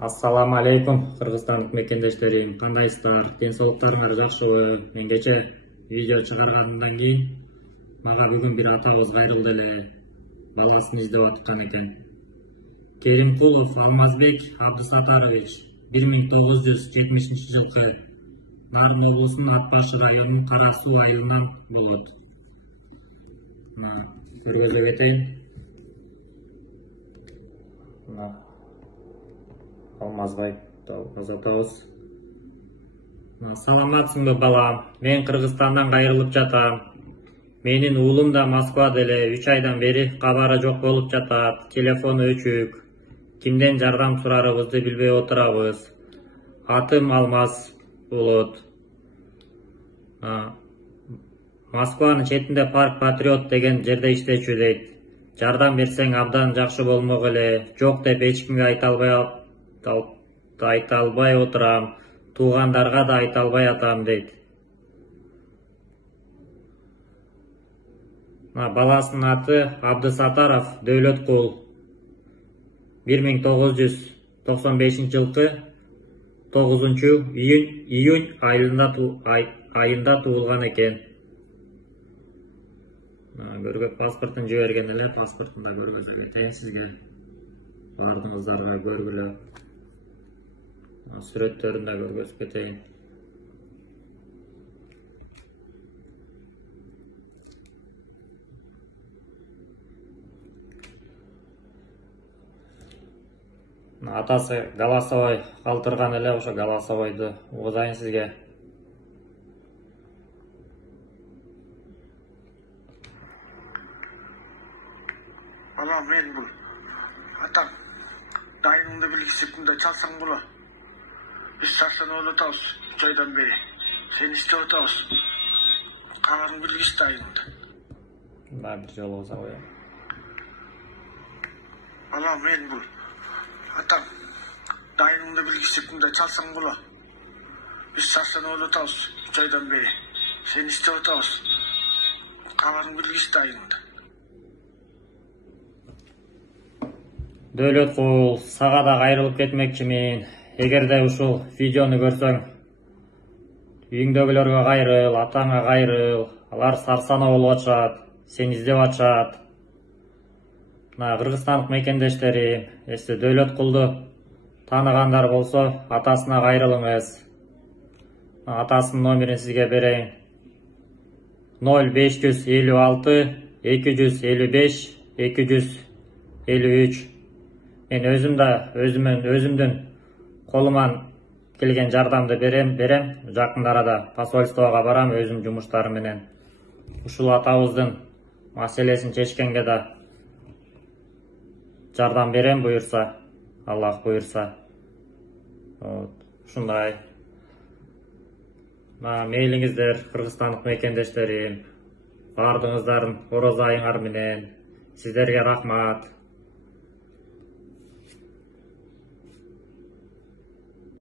Ассаламу алейкум, Кыргызстандык мекендештерим. Кандайсыздар? Денсаулыктарыңар жакшыбы? Мен кече видео чыгаргандан кийин мага бүгүн бир атабыз кайрылды эле. Баласын издеп аткан экен. Керимкулов Алмазбек Абдысатарович 1970-жылкы Нарын облусунун Ат Башы районунун Кара Суу айылынан болот. Көргөзө кетейин. Алмазбай атабыз. Саламатсыңбы балам? Мен Кыргызстандан кайрылып жатам. Менин уулум да Москвада эле 3 айдан бери кабары жок болуп жатат. Телефону өчүк. Кимден жардам сурарыбызды билбей отурабыз. Атым Алмаз болот. Москванын четинде Парк Патриот деген жерде иштечү дейт. Жардам берсең абдан жакшы болмок эле. Жок деп эч кимге айта албай отурам. Туугандарга да айта албай атам дейт. Баласынын аты Абдысатаров Дөөлөткул. 1995-жылкы 9-июнь айында туулган экен. Паспортун жиберген эле, паспортун да көргөзө кетейин сизге. Бардыңыздарга көргүлө. Сүрөттөрүн да көргөзүп кетейин. Атасы Голосовой калтырган эле, ошо Голосовойду угузайын сизге. Балам, мен бул атам дайыныңды билгисиптимде чалсаң боло. Биз сарсанып атабыз 3 айдан бери. Сени издеп атабыз. Кабарың билгис дайыныңды. Бир жолу болсо коём. Балам, мен бул атам дайыныңды билгисиптимде чалсаң боло. Биз сарсанып атабыз 3 айдан бери. Сени издеп атабыз. Кабарың билгис дайыныңды. Дөөлөткул, сага да кайрылып кетмекчимин. Эгерде ушул видеону көрсөң, үйүңдөгүлөргө кайрыл, атаңа кайрыл. Алар сарсанаа болуп атышат, сени издеп атышат. Кыргызстандык мекендештерим, эсте Дөөлөткулду тааныгандар болсо, атасына кайрылыңыз. Атасынын номерин сизге берейин. 0556 255 253. Мен өзүмдүн колуман келген жардамды берем. Жакын арада посольствого барам өзүм жумуштарым менен. Ушул атабыздын маселесин чечкенге да жардам берем буюрса, Аллах буюрса. Ушундай. Мейлиңиздер, Кыргызстандык мекендештерим. Бардыңыздардын орозо айыңар менен. Сиздерге рахмат.